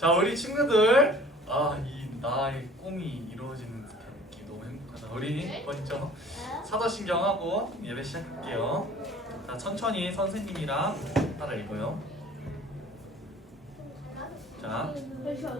자, 우리 친구들, 이 나의 꿈이 이루어지는 게 너무 행복하다. 우리 먼저 사도신경하고 예배 시작할게요. 자, 천천히 선생님이랑 따라 읽어요. 자,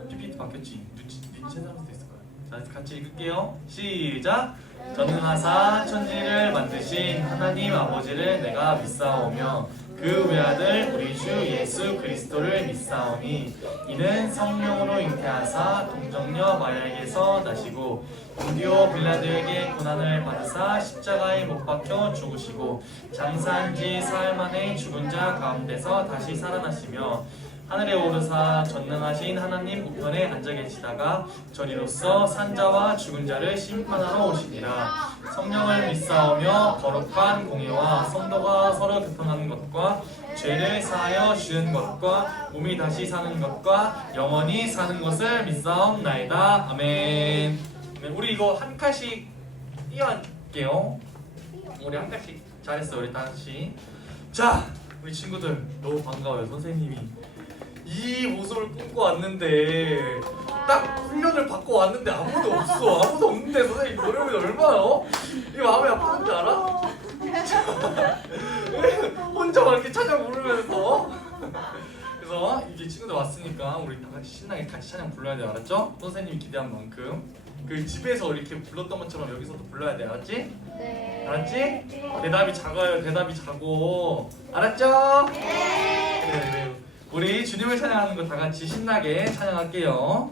PPT 바뀌었지? 눈치 채널 수도 있을 거야. 자, 같이 읽을게요. 시작! 전능하사 천지를 만드신 하나님 아버지를 내가 믿사오며 그 외아들 우리 주 예수 그리스도를 믿사오니 이는 성령으로 잉태하사 동정녀 마리아에게서 나시고 본디오 빌라도에게 고난을 받으사 십자가에 못 박혀 죽으시고 장사한 지 사흘 만에 죽은 자 가운데서 다시 살아나시며 하늘에 오르사 전능하신 하나님 우편에 앉아 계시다가 저리로서 산자와 죽은 자를 심판하러 오시니라. 성령을 믿사오며 거룩한 공예와 성도가 서로 교통하는 것과 죄를 사하여 지은 것과 몸이 다시 사는 것과 영원히 사는 것을 믿사옵나이다. 아멘. 네, 우리 이거 한 칸씩 띄워할게요. 우리 한 칸씩 잘했어. 우리 다시. 자, 우리 친구들 너무 반가워요. 선생님이 이 모습을 꿈꿔 왔는데 딱 훈련을 받고 왔는데 아무도 없는데 선생님 노력이 얼마나 이 마음이 아프는지 알아? 혼자 막 이렇게 찬양 부르면서 그래서 이제 친구들 왔으니까 우리 다 같이 신나게 같이 찬양 불러야 돼. 알았죠? 선생님이 기대한 만큼 그 집에서 이렇게 불렀던 것처럼 여기서도 불러야 돼. 알았지? 네. 알았지? 대답이 작아요. 대답이 작고 알았죠? 네. 그래. 우리 주님을 찬양하는 거 다 같이 신나게 찬양할게요.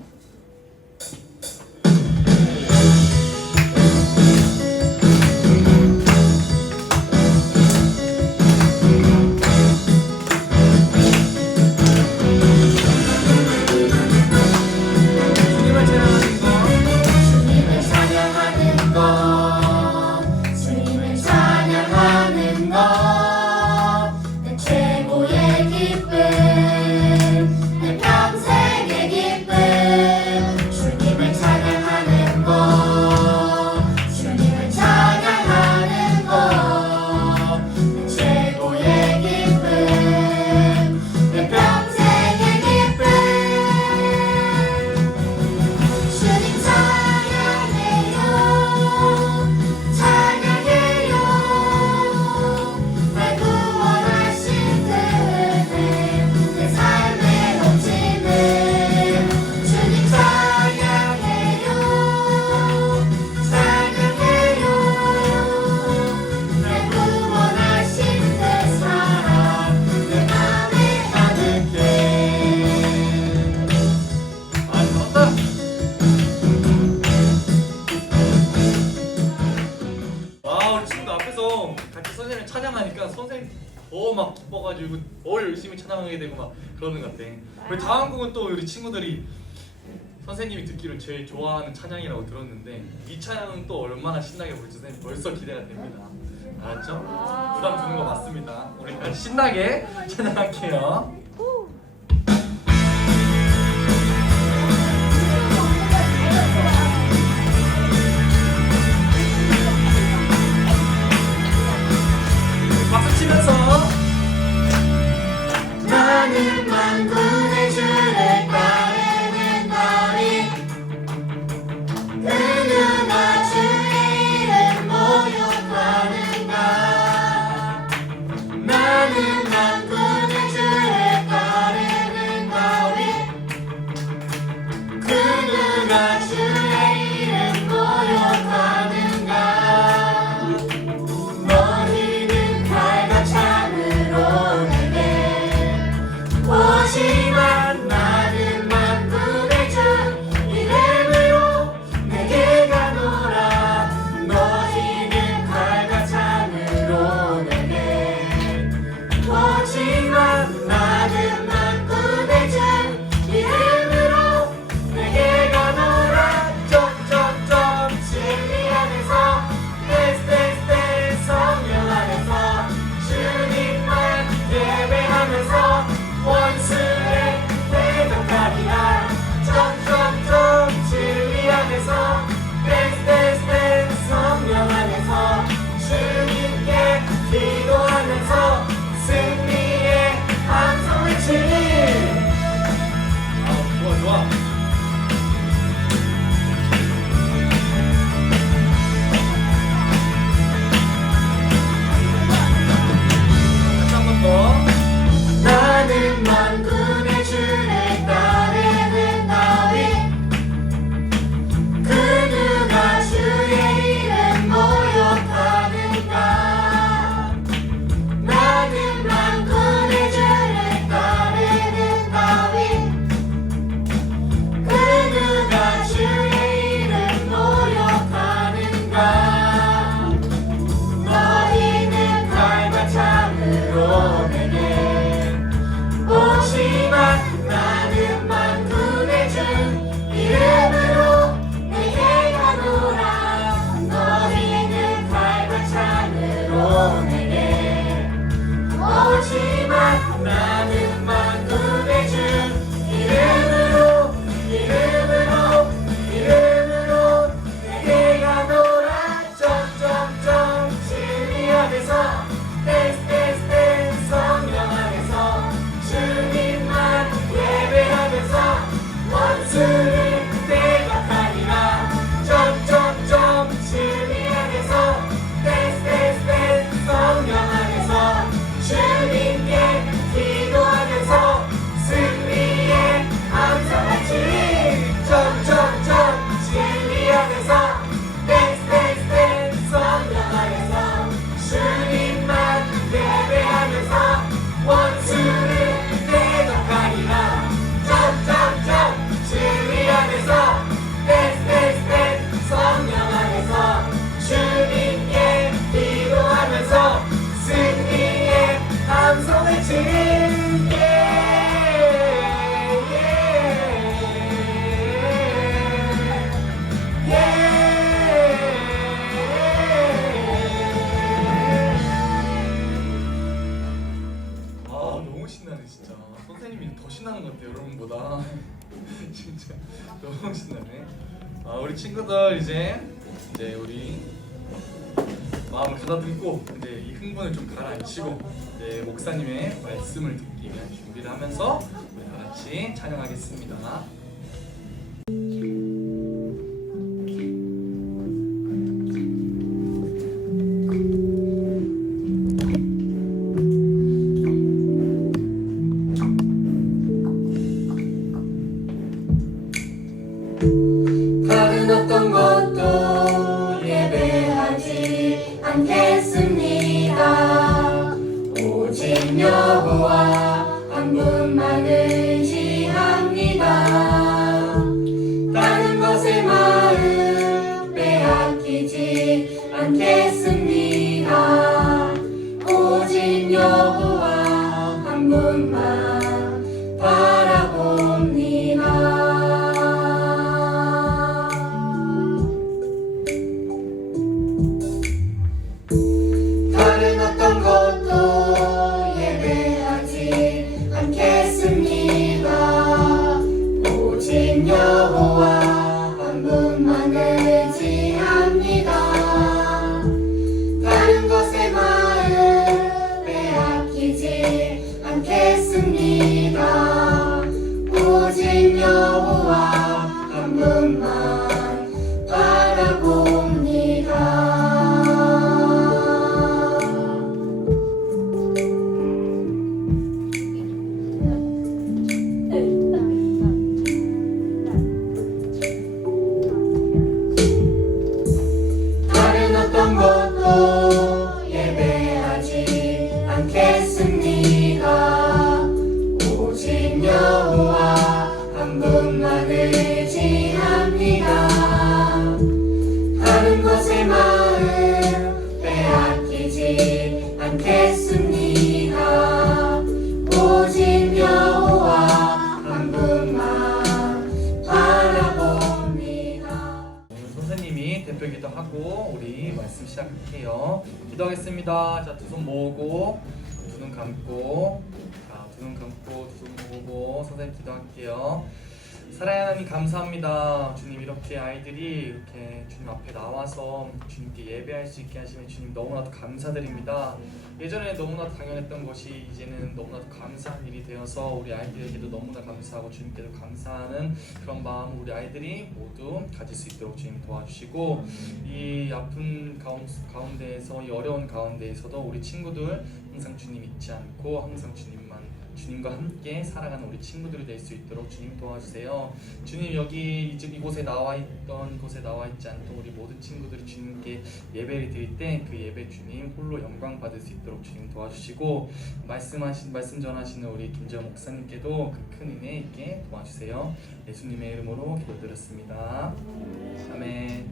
찬양하니까 선생님 더 막 기뻐가지고 더 열심히 찬양하게 되고 막 그러는 것 같아. 우리 다음 곡은 또 우리 친구들이 선생님이 듣기로 제일 좋아하는 찬양이라고 들었는데 이 찬양은 또 얼마나 신나게 부를지 선생님 벌써 기대가 됩니다. 알았죠? 부담 주는 거 맞습니다. 우리 같이 신나게 찬양할게요. 박수 치면서 나는 만군의 주를 따르는 너희 그 누가 주의 이름 모욕하는가. 나는 만군의 주를 따르는 너희 그 누가 주의 이름 모욕하는가. 하지만 나는 만군의 주 이름으로 내게 가노라. 너희는 칼과 창으로 내게 하지만 나는 만군의 주 이름으로 내게 가노라. 점점점 진리 안에서 댄스 성령 안에서 주님만 예배하면서 원수의 대적하리라. 점점점 진리 안에서 댄스 성령 안에서 주님께 기도하면서 승리의 함성을 치리. 좋아. 신나네 진짜. 선생님이 더 신나는 것 같아요 여러분보다. 진짜 너무 신나네. 우리 친구들 이제 우리 마음을 가다듬고 이제 이 흥분을 좀 가라앉히고 이제 목사님의 말씀을 듣기 위한 준비를 하면서 우리 다 같이 찬양하겠습니다. 다른 어떤 것도 예배하지 않겠습니다. 오직 여호와 한 분만 의지합니다. 다른 것에 마음 빼앗기지 않겠습니다. 오직 여호와 한 분만 바라봅니다. 다른 어떤 것도 예배하지 않겠습니다. 오직 여호와 한 분만 의지합니다. 다른 것에 마음 빼앗기지 않겠습니다. 오직 여호와 한 분만 바라봅니다. 다른 어떤 것도 예배하지 않겠습니다. 오직 여호와 한 분만 의지합니다. 다른 것에 마음 빼앗기지 않겠습니다. 오직 여호와 한 분만 바라봅니다. 오늘 선생님이 대표 기도하고 우리 말씀 시작할게요. 기도하겠습니다. 자, 두 손 모으고 두 눈 감고, 자, 두 눈 감고 두 손 모으고 선생님 기도할게요. 사랑하는 하나님 감사합니다. 주님 이렇게 아이들이 이렇게 주님 앞에 나와서 주님께 예배할 수 있게 하시면 주님 너무나도 감사드립니다. 예전에 너무나도 당연했던 것이 이제는 너무나도 감사한 일이 되어서 우리 아이들에게도 너무나 감사하고 주님께도 감사하는 그런 마음을 우리 아이들이 모두 가질 수 있도록 주님 도와주시고 이 아픈 가운데에서 이 어려운 가운데에서도 우리 친구들 항상 주님 잊지 않고 항상 주님과 함께 살아가는 우리 친구들이 될 수 있도록 주님 도와주세요. 주님 여기 이곳에 나와 있지 않던 우리 모든 친구들이 주님께 예배를 드릴 때 그 예배 주님 홀로 영광 받을 수 있도록 주님 도와주시고 말씀 전하시는 우리 김재원 목사님께도 그 큰 은혜 있게 도와주세요. 예수님의 이름으로 기도드렸습니다. 아멘.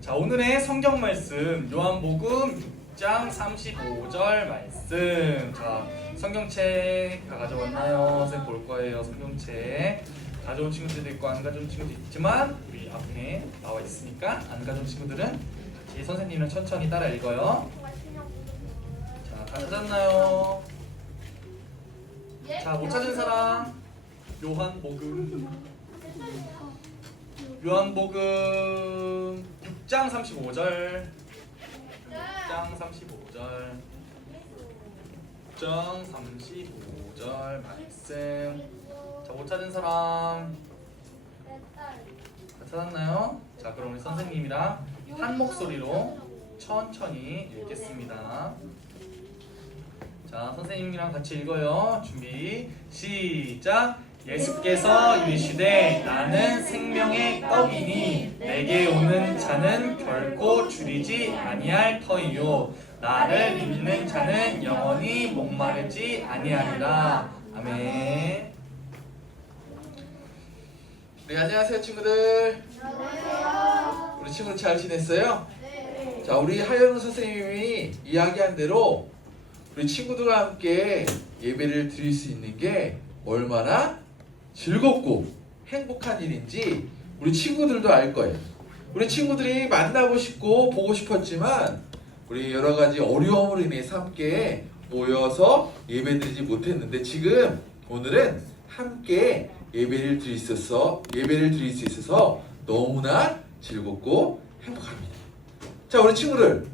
자, 오늘의 성경 말씀 요한복음 6장 35절 말씀. 자, 성경책 다 가져왔나요? 선생님 볼 거예요. 성경책 가져온 친구들도 있고 안 가져온 친구도 있지만 우리 앞에 나와 있으니까 안 가져온 친구들은 같이 선생님이랑 천천히 따라 읽어요. 자, 다 찾았나요? 자, 못 찾은 사람 요한복음 6장 35절 6장 35절 말씀. 자, 못 찾은 사람 다 찾았나요? 자, 그럼 우리 선생님이랑 한 목소리로 천천히 읽겠습니다. 자, 선생님이랑 같이 읽어요. 준비 시작. 예수께서 이르시되 나는 생명의 떡이니 내게 오는 자는 결코 줄이지 아니할 터이요 나를 믿는 자는 영원히 목마르지 아니하리라. 아멘. 네, 안녕하세요 친구들. 안녕하세요. 우리 친구들 잘 지냈어요? 네. 자, 우리 하연우 선생님이 이야기한 대로 우리 친구들과 함께 예배를 드릴 수 있는 게 얼마나 즐겁고 행복한 일인지 우리 친구들도 알 거예요. 우리 친구들이 만나고 싶고 보고 싶었지만 우리 여러 가지 어려움으로 인해서 함께 모여서 예배드리지 못했는데 지금 오늘은 함께 예배를 드릴 수 있어서 너무나 즐겁고 행복합니다. 자, 우리 친구들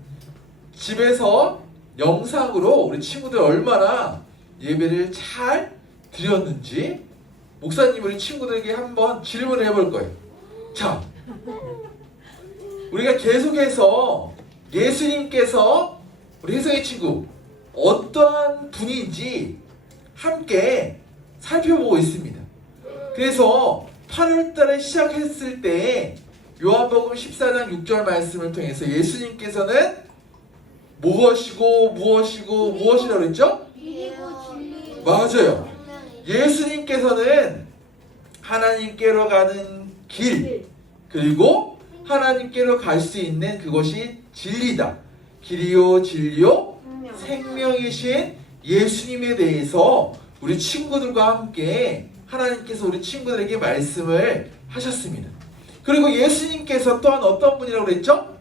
집에서 영상으로 우리 친구들 얼마나 예배를 잘 드렸는지 목사님 우리 친구들에게 한번 질문을 해볼 거예요. 자, 우리가 계속해서 예수님께서 우리 혜성이 친구 어떠한 분인지 함께 살펴보고 있습니다. 그래서 8월달에 시작했을 때 요한복음 14장 6절 말씀을 통해서 예수님께서는 무엇이라고 그랬죠? 맞아요. 예수님께서는 하나님께로 가는 길, 그리고 하나님께로 갈 수 있는 그것이 진리다. 길이요 진리요 생명이신 예수님에 대해서 우리 친구들과 함께 하나님께서 우리 친구들에게 말씀을 하셨습니다. 그리고 예수님께서 또한 어떤 분이라고 그랬죠?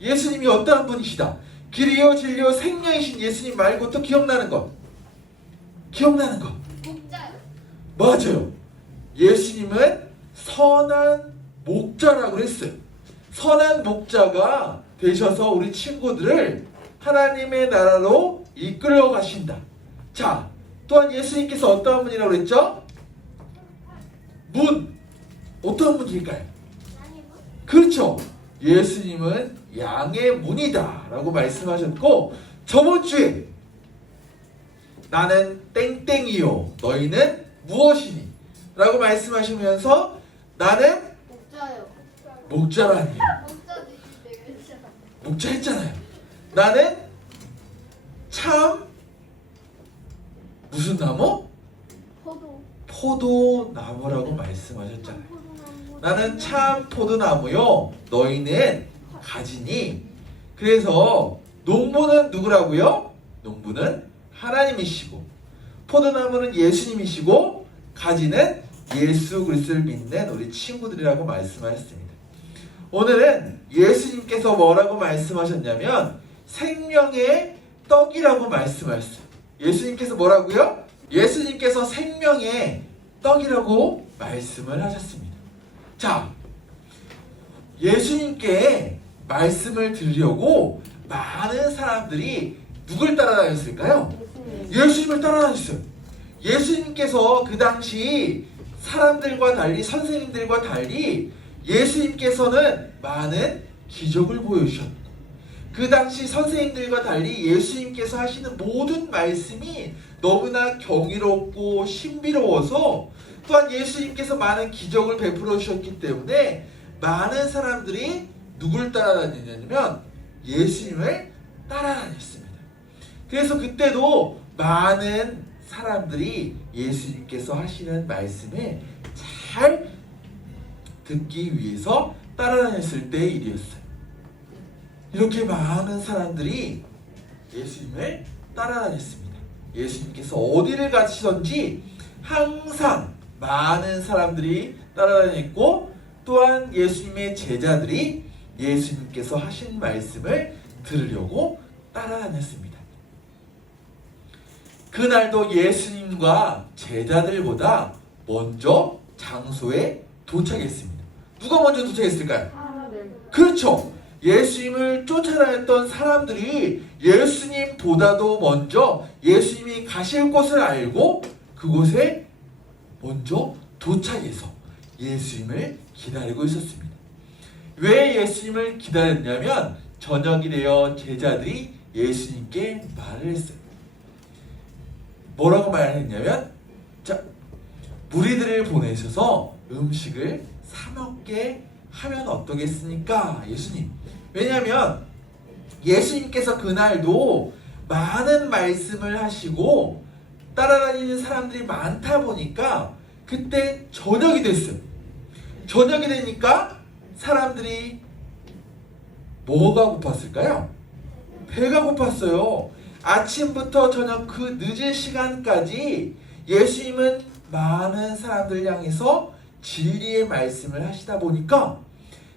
예수님이 어떠한 분이시다. 길이요 진리요 생명이신 예수님 말고 또 기억나는 것. 맞아요. 예수님은 선한 목자라고 그랬어요. 선한 목자가 되셔서 우리 친구들을 하나님의 나라로 이끌어 가신다. 자, 또한 예수님께서 어떠한 분이라고 그랬죠? 문. 어떠한 분일까요? 그렇죠. 예수님은 양의 문이다 라고 말씀하셨고, 저번 주에 나는 땡땡이요 너희는 무엇이니? 라고 말씀하시면서 나는 목자라니 목자 했잖아요. 나는 참 무슨 나무? 포도나무라고 말씀하셨잖아요. 나는 참 포도나무요 너희는 가지니. 그래서 농부는 누구라고요? 농부는 하나님이시고 포도나무는 예수님이시고 가지는 예수 그리스도를 믿는 우리 친구들이라고 말씀하셨습니다. 오늘은 예수님께서 뭐라고 말씀하셨냐면 생명의 떡이라고 말씀하셨어요. 예수님께서 뭐라고요? 예수님께서 생명의 떡이라고 말씀을 하셨습니다. 자, 예수님께 말씀을 들으려고 많은 사람들이 누굴 따라다녔을까요? 예수님을 따라다녔어요. 예수님께서 그 당시 사람들과 달리, 선생님들과 달리 예수님께서는 많은 기적을 보여주셨고, 그 당시 선생님들과 달리 예수님께서 하시는 모든 말씀이 너무나 경이롭고 신비로워서, 또한 예수님께서 많은 기적을 베풀어 주셨기 때문에 많은 사람들이 누굴 따라다니냐면 예수님을 따라다녔습니다. 그래서 그때도 많은 사람들이 예수님께서 하시는 말씀을 잘 듣기 위해서 따라다녔을 때의 일이었어요. 이렇게 많은 사람들이 예수님을 따라다녔습니다. 예수님께서 어디를 가시던지 항상 많은 사람들이 따라다녔고, 또한 예수님의 제자들이 예수님께서 하신 말씀을 들으려고 따라다녔습니다. 그날도 예수님과 제자들보다 먼저 장소에 도착했습니다. 누가 먼저 도착했을까요? 그렇죠. 예수님을 쫓아다녔던 사람들이 예수님보다도 먼저 예수님이 가실 곳을 알고 그곳에 먼저 도착해서 예수님을 기다리고 있었습니다. 왜 예수님을 기다렸냐면 저녁이 되어 제자들이 예수님께 말을 했어요. 뭐라고 말했냐면, 자, 무리들을 보내셔서 음식을 사 먹게 하면 어떠겠습니까? 예수님. 왜냐하면 예수님께서 그날도 많은 말씀을 하시고 따라다니는 사람들이 많다 보니까 그때 저녁이 됐어요. 저녁이 되니까 사람들이 뭐가 고팠을까요? 배가 고팠어요. 아침부터 저녁 그 늦은 시간까지 예수님은 많은 사람들을 향해서 진리의 말씀을 하시다 보니까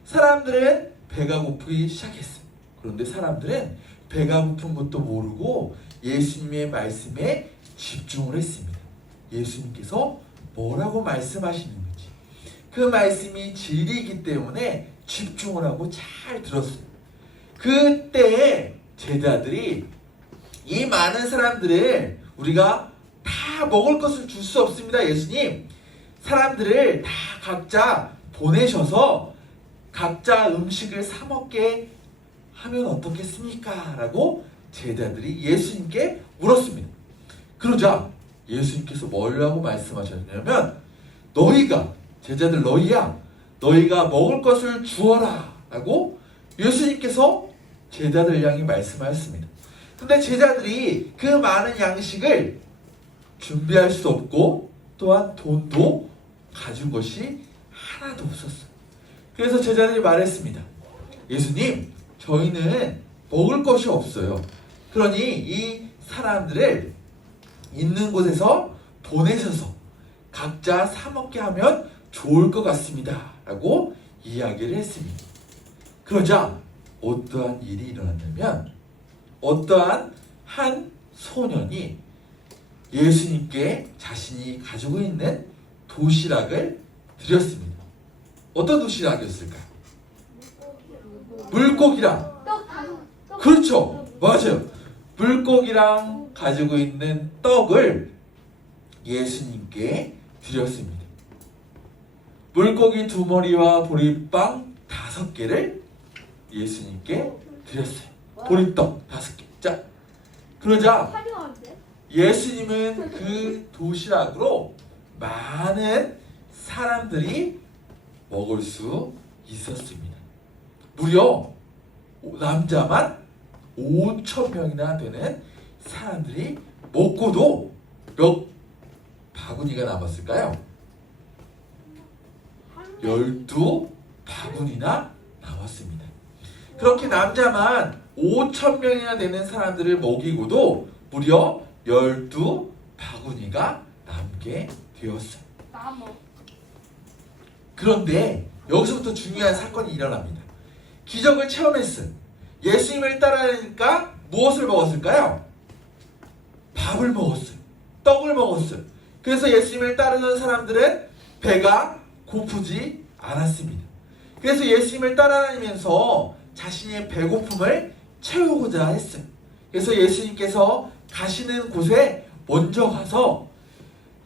사람들은 배가 고프기 시작했어요. 그런데 사람들은 배가 고픈 것도 모르고 예수님의 말씀에 집중을 했습니다. 예수님께서 뭐라고 말씀하시는지 그 말씀이 진리이기 때문에 집중을 하고 잘 들었어요. 그때 제자들이 이 많은 사람들을 우리가 다 먹을 것을 줄 수 없습니다. 예수님, 사람들을 다 각자 보내셔서 각자 음식을 사 먹게 하면 어떻겠습니까? 라고 제자들이 예수님께 물었습니다. 그러자 예수님께서 뭐라고 말씀하셨냐면 너희가 제자들 너희가 먹을 것을 주어라 라고 예수님께서 제자들 향해 말씀하셨습니다. 근데 제자들이 그 많은 양식을 준비할 수 없고 또한 돈도 가진 것이 하나도 없었어요. 그래서 제자들이 말했습니다. 예수님, 저희는 먹을 것이 없어요. 그러니 이 사람들을 있는 곳에서 보내셔서 각자 사 먹게 하면 좋을 것 같습니다. 라고 이야기를 했습니다. 그러자 어떠한 일이 일어났냐면 어떠한 한 소년이 예수님께 자신이 가지고 있는 도시락을 드렸습니다. 어떤 도시락이었을까요? 물고기랑. 그렇죠. 맞아요. 물고기랑 가지고 있는 떡을 예수님께 드렸습니다. 물고기 2마리와 보리빵 5개를 예수님께 드렸어요. 보리떡 5개. 자, 그러자 예수님은 그 도시락으로 많은 사람들이 먹을 수 있었습니다. 무려 남자만 5,000명이나 되는 사람들이 먹고도 몇 바구니가 남았을까요? 12바구니나 남았습니다. 그렇게 남자만 5,000명이나 되는 사람들을 먹이고도 무려 12바구니가 남게 되었어요. 그런데 여기서부터 중요한 사건이 일어납니다. 기적을 체험했어요. 예수님을 따라하니까 무엇을 먹었을까요? 밥을 먹었어요. 떡을 먹었어요. 그래서 예수님을 따르는 사람들은 배가 고프지 않았습니다. 그래서 예수님을 따라다니면서 자신의 배고픔을 채우고자 했어요. 그래서 예수님께서 가시는 곳에 먼저 가서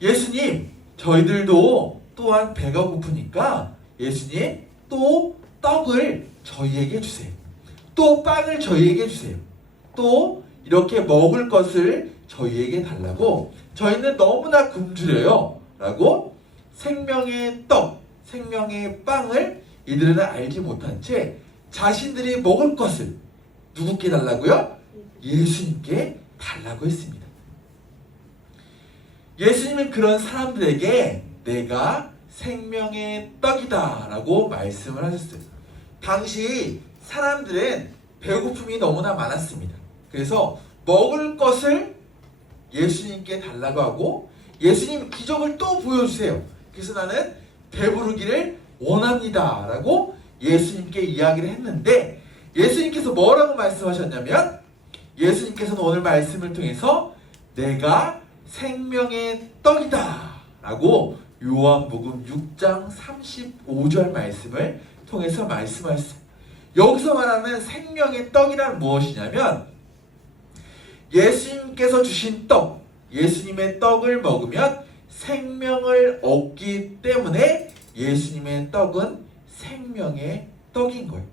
예수님, 저희들도 또한 배가 고프니까 예수님 또 떡을 저희에게 주세요. 또 빵을 저희에게 주세요. 또 이렇게 먹을 것을 저희에게 달라고 저희는 너무나 굶주려요 라고 생명의 떡, 생명의 빵을 이들은 알지 못한 채 자신들이 먹을 것을 누구께 달라고요? 예수님께 달라고 했습니다. 예수님은 그런 사람들에게 내가 생명의 떡이다 라고 말씀을 하셨어요. 당시 사람들은 배고픔이 너무나 많았습니다. 그래서 먹을 것을 예수님께 달라고 하고 예수님 기적을 또 보여주세요. 그래서 나는 배부르기를 원합니다 라고 예수님께 이야기를 했는데 예수님께서 뭐라고 말씀하셨냐면 예수님께서는 오늘 말씀을 통해서 내가 생명의 떡이다 라고 요한복음 6장 35절 말씀을 통해서 말씀하셨어요. 여기서 말하는 생명의 떡이란 무엇이냐면 예수님께서 주신 떡, 예수님의 떡을 먹으면 생명을 얻기 때문에 예수님의 떡은 생명의 떡인 거예요.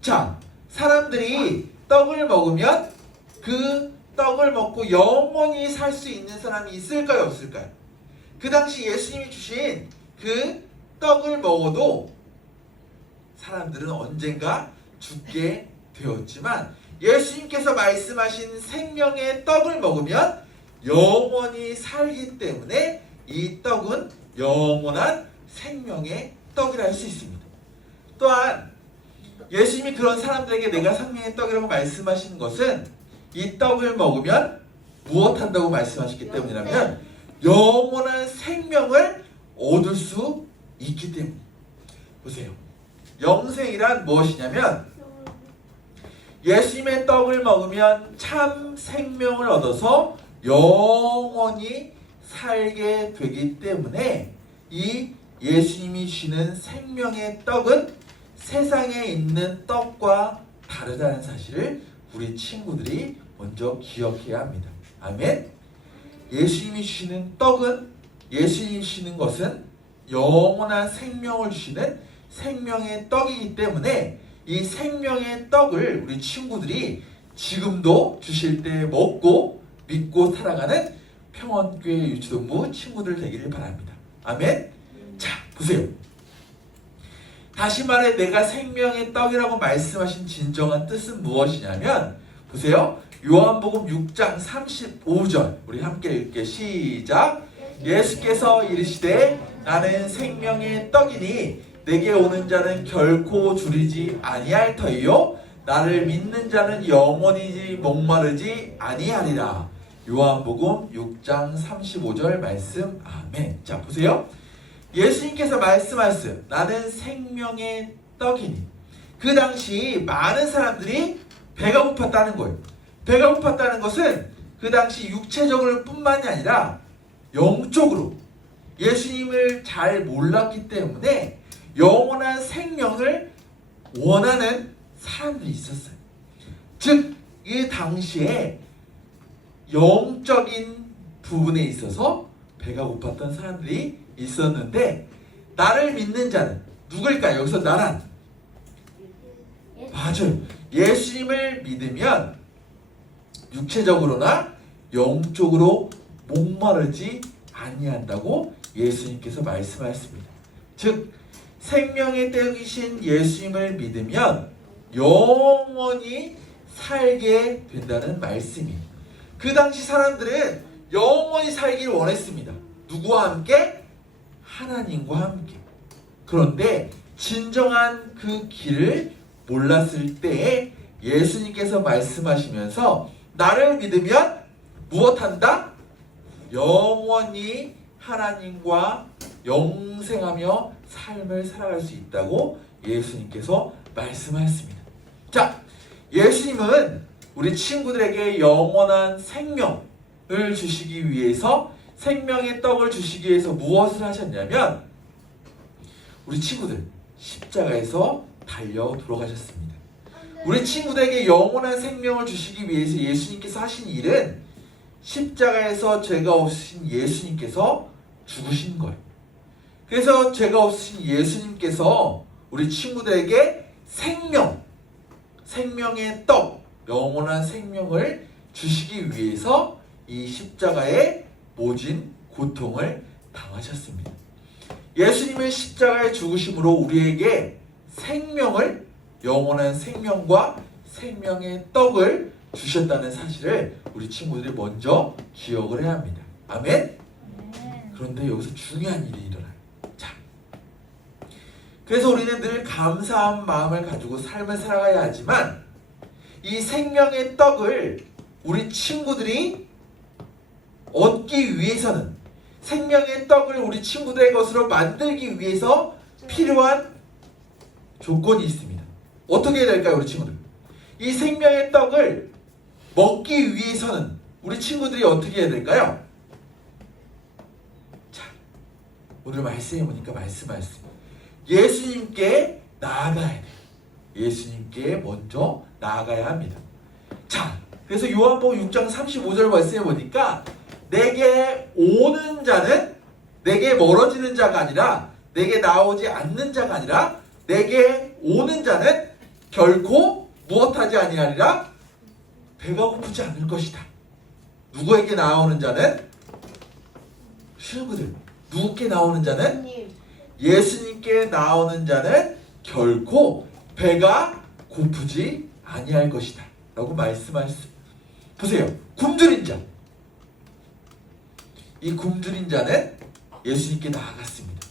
자, 사람들이 떡을 먹으면 그 떡을 먹고 영원히 살 수 있는 사람이 있을까요? 없을까요? 그 당시 예수님이 주신 그 떡을 먹어도 사람들은 언젠가 죽게 되었지만 예수님께서 말씀하신 생명의 떡을 먹으면 영원히 살기 때문에 이 떡은 영원한 생명의 떡이라 할 수 있습니다. 또한 예수님이 그런 사람들에게 내가 생명의 떡이라고 말씀하신 것은 이 떡을 먹으면 무엇한다고 말씀하셨기 때문이라면 영원한 생명을 얻을 수 있기 때문입니다. 보세요. 영생이란 무엇이냐면 예수님의 떡을 먹으면 참 생명을 얻어서 영원히 살게 되기 때문에 이 예수님이 주시는 생명의 떡은 세상에 있는 떡과 다르다는 사실을 우리 친구들이 먼저 기억해야 합니다. 아멘. 예수님이 주시는 떡은, 예수님이 주시는 것은 영원한 생명을 주시는 생명의 떡이기 때문에 이 생명의 떡을 우리 친구들이 지금도 주실 때 먹고 믿고 살아가는 평원교회 유치동부 친구들 되기를 바랍니다. 아멘. 자, 보세요. 다시 말해 내가 생명의 떡이라고 말씀하신 진정한 뜻은 무엇이냐면, 보세요. 요한복음 6장 35절 우리 함께 읽게. 시작. 예수께서 이르시되 나는 생명의 떡이니 내게 오는 자는 결코 줄이지 아니할 터이요 나를 믿는 자는 영원히 목마르지 아니하리라. 요한복음 6장 35절 말씀. 아멘. 자, 보세요. 예수님께서 말씀하셨어요. 나는 생명의 떡이니. 그 당시 많은 사람들이 배가 고팠다는 거예요. 배가 고팠다는 것은 그 당시 육체적으로 뿐만이 아니라 영적으로 예수님을 잘 몰랐기 때문에 영원한 생명을 원하는 사람들이 있었어요. 즉, 이 당시에 영적인 부분에 있어서 배가 고팠던 사람들이 있었는데, 나를 믿는 자는 누굴까요? 여기서 나란, 맞아요. 예수님을 믿으면 육체적으로나 영적으로 목마르지 아니한다고 예수님께서 말씀하셨습니다. 즉, 생명의 떡이신 예수님을 믿으면 영원히 살게 된다는 말씀이에요. 그 당시 사람들은 영원히 살기를 원했습니다. 누구와 함께? 하나님과 함께. 그런데 진정한 그 길을 몰랐을 때에 예수님께서 말씀하시면서 나를 믿으면 무엇한다? 영원히 하나님과 영생하며 삶을 살아갈 수 있다고 예수님께서 말씀하셨습니다. 자, 예수님은 우리 친구들에게 영원한 생명을 주시기 위해서, 생명의 떡을 주시기 위해서 무엇을 하셨냐면, 우리 친구들 십자가에서 달려 돌아가셨습니다. 우리 친구들에게 영원한 생명을 주시기 위해서 예수님께서 하신 일은 십자가에서 죄가 없으신 예수님께서 죽으신 거예요. 그래서 죄가 없으신 예수님께서 우리 친구들에게 생명의 떡, 영원한 생명을 주시기 위해서 이 십자가의 모진 고통을 당하셨습니다. 예수님의 십자가의 죽으심으로 우리에게 생명을, 영원한 생명과 생명의 떡을 주셨다는 사실을 우리 친구들이 먼저 기억을 해야 합니다. 아멘? 그런데 여기서 중요한 일이 일어나요. 자, 그래서 우리는 늘 감사한 마음을 가지고 삶을 살아가야 하지만, 이 생명의 떡을 우리 친구들이 얻기 위해서는, 생명의 떡을 우리 친구들의 것으로 만들기 위해서 필요한 조건이 있습니다. 어떻게 해야 될까요, 우리 친구들? 이 생명의 떡을 먹기 위해서는 우리 친구들이 어떻게 해야 될까요? 자, 오늘 말씀해 보니까 말씀하셨습니다. 예수님께 나아가야 돼요. 예수님께 먼저 나아가야 합니다. 자, 그래서 요한복음 6장 35절 말씀해 보니까 내게 오는 자는, 내게 멀어지는 자가 아니라, 내게 나오지 않는 자가 아니라, 내게 오는 자는 결코 무엇하지 아니하리라? 배가 고프지 않을 것이다. 누구에게 나오는 자는? 친구들, 누구께 나오는 자는? 예수님께 나오는 자는 결코 배가 고프지 아니할 것이다 라고 말씀하셨습니다. 보세요. 굶주린 자, 이 굶주린 자는 예수님께 나아갔습니다.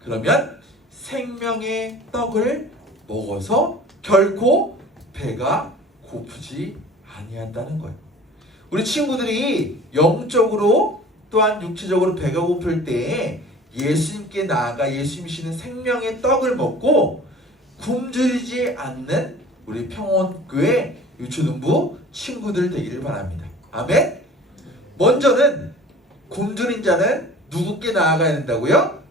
그러면 생명의 떡을 먹어서 결코 배가 고프지 아니한다는 거예요. 우리 친구들이 영적으로 또한 육체적으로 배가 고플 때에 예수님께 나아가 예수님이시는 생명의 떡을 먹고 굶주리지 않는 우리 평원교회 유초등부 친구들 되기를 바랍니다. 아멘. 먼저는 굶주린 자는 누구께 나아가야 된다고요?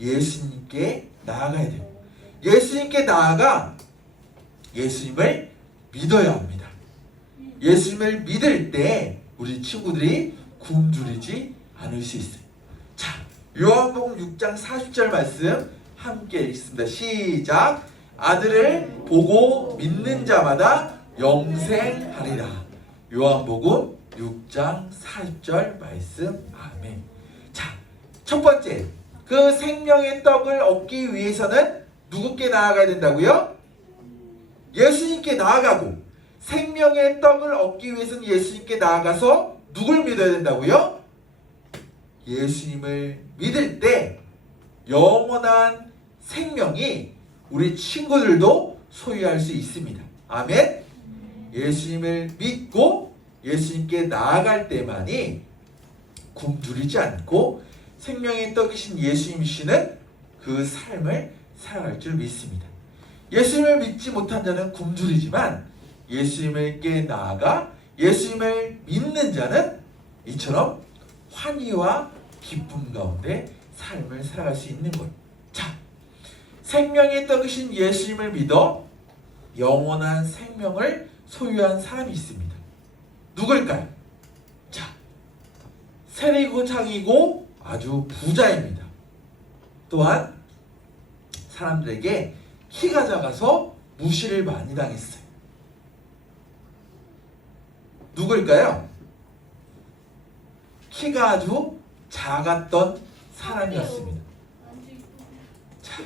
예수님께 나아가야 돼요. 예수님께 나아가 예수님을 믿어야 합니다. 예수님을 믿을 때 우리 친구들이 굶주리지 않을 수 있어요. 자, 요한복음 6장 40절 말씀 함께 읽습니다. 시작. 아들을 보고 믿는 자마다 영생하리라. 요한복음 6장 40절 말씀. 아멘. 자, 첫 번째, 그 생명의 떡을 얻기 위해서는 누구께 나아가야 된다고요? 예수님께 나아가고, 생명의 떡을 얻기 위해서는 예수님께 나아가서 누굴 믿어야 된다고요? 예수님을 믿을 때 영원한 생명이 우리 친구들도 소유할 수 있습니다. 아멘. 예수님을 믿고 예수님께 나아갈 때만이 굶주리지 않고 생명의 떡이신 예수님이시는 그 삶을 살아갈 줄 믿습니다. 예수님을 믿지 못한 자는 굶주리지만 예수님께 나아가 예수님을 믿는 자는 이처럼 환희와 기쁨 가운데 삶을 살아갈 수 있는 것. 자, 생명의 떡이신 예수님을 믿어 영원한 생명을 소유한 사람이 있습니다. 누굴까요? 자, 세리고 창이고 아주 부자입니다. 또한 사람들에게 키가 작아서 무시를 많이 당했어요. 누굴까요? 키가 아주 작았던 사람이었습니다. 자,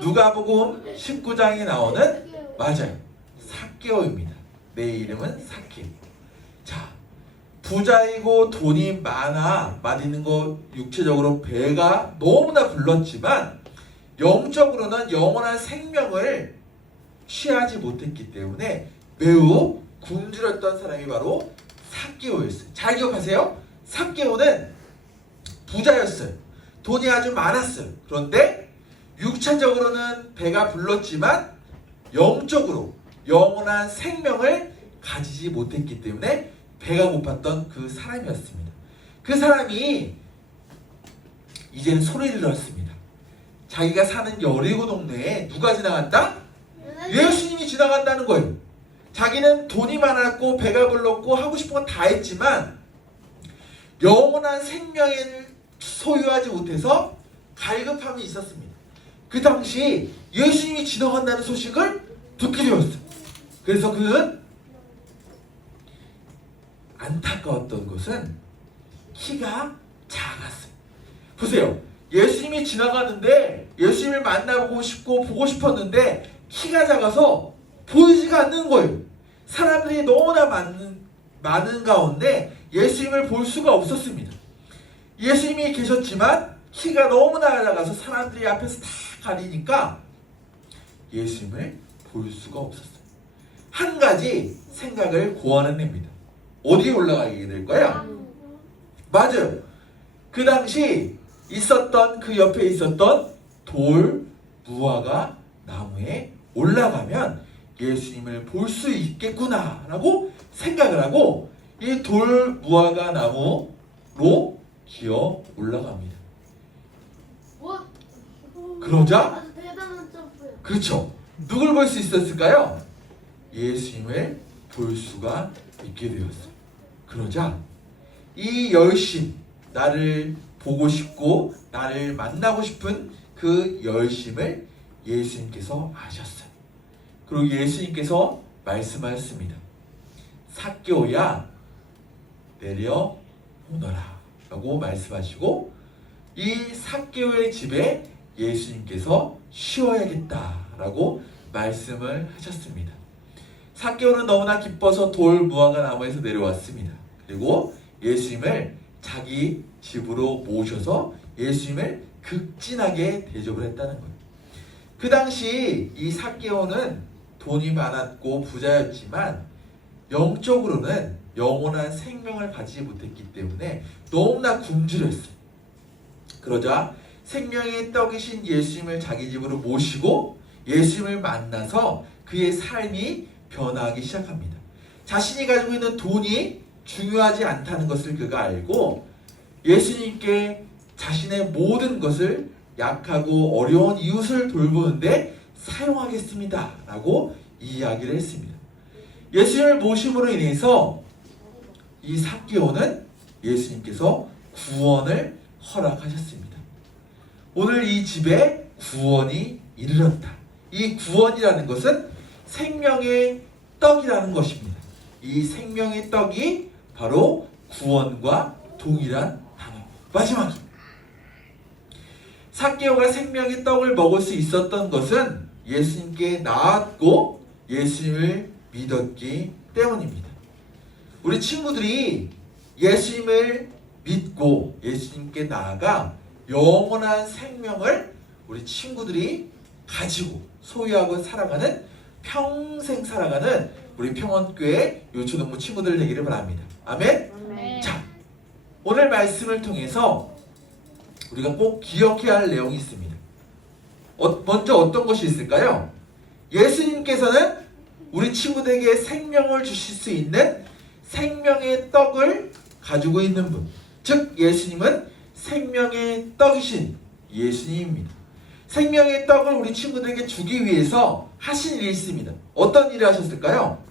누가복음 19장에 나오는 맞아요. 삭개오입니다. 내 이름은 삭개오. 자, 부자이고 돈이 많은 거 육체적으로 배가 너무나 불렀지만 영적으로는 영원한 생명을 취하지 못했기 때문에 매우 굶주렸던 사람이 바로 삭개오였어요. 잘 기억하세요. 삭개오는 부자였어요. 돈이 아주 많았어요. 그런데 육체적으로는 배가 불렀지만 영적으로 영원한 생명을 가지지 못했기 때문에 배가 고팠던 그 사람이었습니다. 그 사람이 이제는 소리를 들었습니다. 자기가 사는 여리고 동네에 누가 지나간다? 예수님이 지나간다는 거예요. 자기는 돈이 많았고 배가 불렀고 하고 싶은 건 다 했지만 영원한 생명을 소유하지 못해서 갈급함이 있었습니다. 그 당시 예수님이 지나간다는 소식을 듣게 되었어요. 그래서 그는 안타까웠던 것은 키가 작았어요. 보세요. 예수님이 지나가는데 예수님을 만나보고 싶고 보고 싶었는데 키가 작아서 보이지가 않는 거예요. 사람들이 너무나 많은 가운데 예수님을 볼 수가 없었습니다. 예수님이 계셨지만 키가 너무나 작아서 사람들이 앞에서 다 가리니까 예수님을 볼 수가 없었어요. 한 가지 생각을 고안해냅니다. 어디에 올라가게 될까요? 맞아요. 그 당시 있었던 그 옆에 있었던 돌 무화과 나무에 올라가면 예수님을 볼 수 있겠구나라고 생각을 하고 이 돌 무화과 나무로 기어 올라갑니다. 그러자 그렇죠. 누굴 볼 수 있었을까요? 예수님을 볼 수가 있게 되었어요. 그러자 이 열심, 나를 보고 싶고 나를 만나고 싶은 그 열심을 예수님께서 아셨어요. 그리고 예수님께서 말씀하셨습니다. 삭개오야 내려오너라 라고 말씀하시고 이 삭개오의 집에 예수님께서 쉬어야겠다라고 말씀을 하셨습니다. 삭개오는 너무나 기뻐서 돌 무화과 나무에서 내려왔습니다. 그리고 예수님을 자기 집으로 모셔서 예수님을 극진하게 대접을 했다는 거예요. 그 당시 이 삭개오는 돈이 많았고 부자였지만 영적으로는 영원한 생명을 가지지 못했기 때문에 너무나 굶주렸어요. 그러자 생명의 떡이신 예수님을 자기 집으로 모시고 예수님을 만나서 그의 삶이 변화하기 시작합니다. 자신이 가지고 있는 돈이 중요하지 않다는 것을 그가 알고 예수님께 자신의 모든 것을 약하고 어려운 이웃을 돌보는데 사용하겠습니다 라고 이야기를 했습니다. 예수님을 모심으로 인해서 이 삭개오는 예수님께서 구원을 허락하셨습니다. 오늘 이 집에 구원이 이르렀다. 이 구원이라는 것은 생명의 떡이라는 것입니다. 이 생명의 떡이 바로 구원과 동일한 단어. 마지막입니다. 삭개오가 생명의 떡을 먹을 수 있었던 것은 예수님께 나았고 예수님을 믿었기 때문입니다. 우리 친구들이 예수님을 믿고 예수님께 나아가 영원한 생명을 우리 친구들이 가지고 소유하고 살아가는 평생 살아가는 우리 평원교회 요초동부 친구들 되기를 바랍니다. 아멘? 네. 자, 오늘 말씀을 통해서 우리가 꼭 기억해야 할 내용이 있습니다. 먼저 어떤 것이 있을까요? 예수님께서는 우리 친구들에게 생명을 주실 수 있는 생명의 떡을 가지고 있는 분, 즉 예수님은 생명의 떡이신 예수님입니다. 생명의 떡을 우리 친구들에게 주기 위해서 하신 일이 있습니다. 어떤 일을 하셨을까요?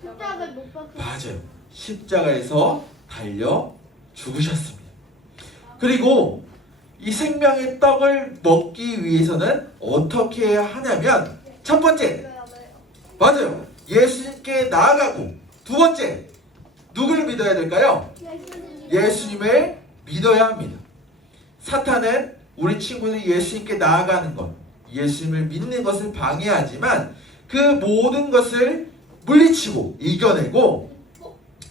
십자가를 못 박혀. 맞아요. 십자가에서 달려 죽으셨습니다. 그리고 이 생명의 떡을 먹기 위해서는 어떻게 해야 하냐면 첫 번째, 맞아요. 예수님께 나아가고 두 번째, 누구를 믿어야 될까요? 예수님을 믿어야 합니다. 사탄은 우리 친구들이 예수님께 나아가는 것, 예수님을 믿는 것을 방해하지만 그 모든 것을 물리치고 이겨내고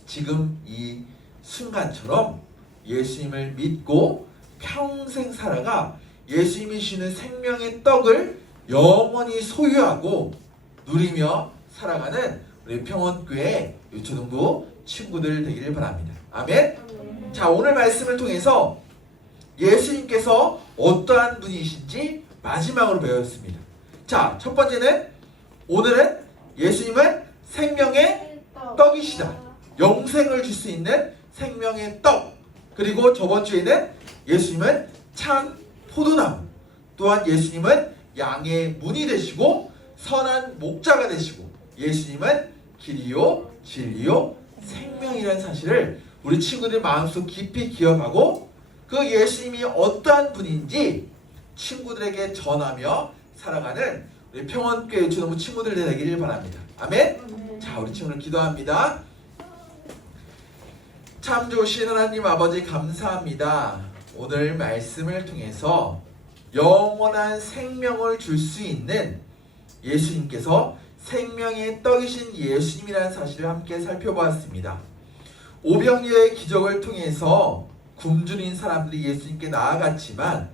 지금 이 순간처럼 예수님을 믿고 평생 살아가 예수님이 주시는 생명의 떡을 영원히 소유하고 누리며 살아가는 우리 평원교회 요초동부 친구들 되기를 바랍니다. 아멘. 자, 오늘 말씀을 통해서 예수님께서 어떠한 분이신지 마지막으로 배웠습니다. 자, 첫 번째는 오늘은 예수님은 생명의 떡이시다. 영생을 줄 수 있는 생명의 떡. 그리고 저번 주에는 예수님은 참 포도나무. 또한 예수님은 양의 문이 되시고 선한 목자가 되시고 예수님은 길이요 진리요 생명이라는 사실을 우리 친구들 마음속 깊이 기억하고 그 예수님이 어떠한 분인지 친구들에게 전하며 살아가는 우리 평원교회 요초동부 친구들 되기를 바랍니다. 아멘. 자, 우리 친구들 기도합니다. 참 좋으신 하나님 아버지 감사합니다. 오늘 말씀을 통해서 영원한 생명을 줄 수 있는 예수님께서 생명의 떡이신 예수님이라는 사실을 함께 살펴보았습니다. 오병이어의 기적을 통해서 굶주린 사람들이 예수님께 나아갔지만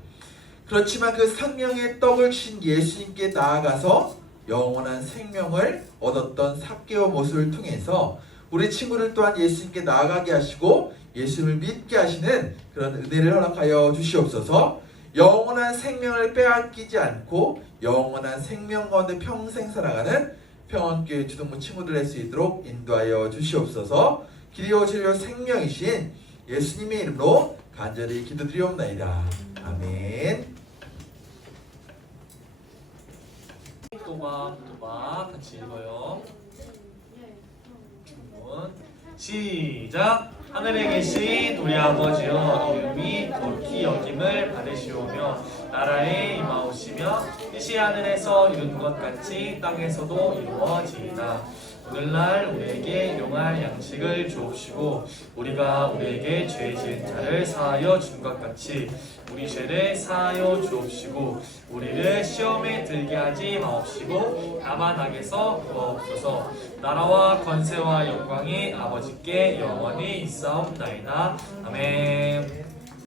그렇지만 그 생명의 떡을 주신 예수님께 나아가서 영원한 생명을 얻었던 삭개오 모습을 통해서 우리 친구들 또한 예수님께 나아가게 하시고 예수님을 믿게 하시는 그런 은혜를 허락하여 주시옵소서. 영원한 생명을 빼앗기지 않고 영원한 생명 가운데 평생 살아가는 평원교회 주동부 친구들 될 수 있도록 인도하여 주시옵소서. 길이요 진리요 생명이신 예수님의 이름으로 간절히 기도드리옵나이다. 아멘. 또박 같이 읽어요. 시작. 하늘에 계신 우리 아버지여, 이름이 거룩히 여김을 받으시오며 나라에 임하오시며 뜻이 하늘에서 이룬 것 같이 땅에서도 이루어지이다. 오늘날 우리에게 일용할 양식을 주옵시고 우리가 우리에게 죄 지은 자를 사하여 준 것 같이 우리 죄를 사하여 주옵시고 우리를 시험에 들게 하지 마옵시고 다만 악에서 구하옵소서. 나라와 권세와 영광이 아버지께 영원히 있사옵나이다. 아멘.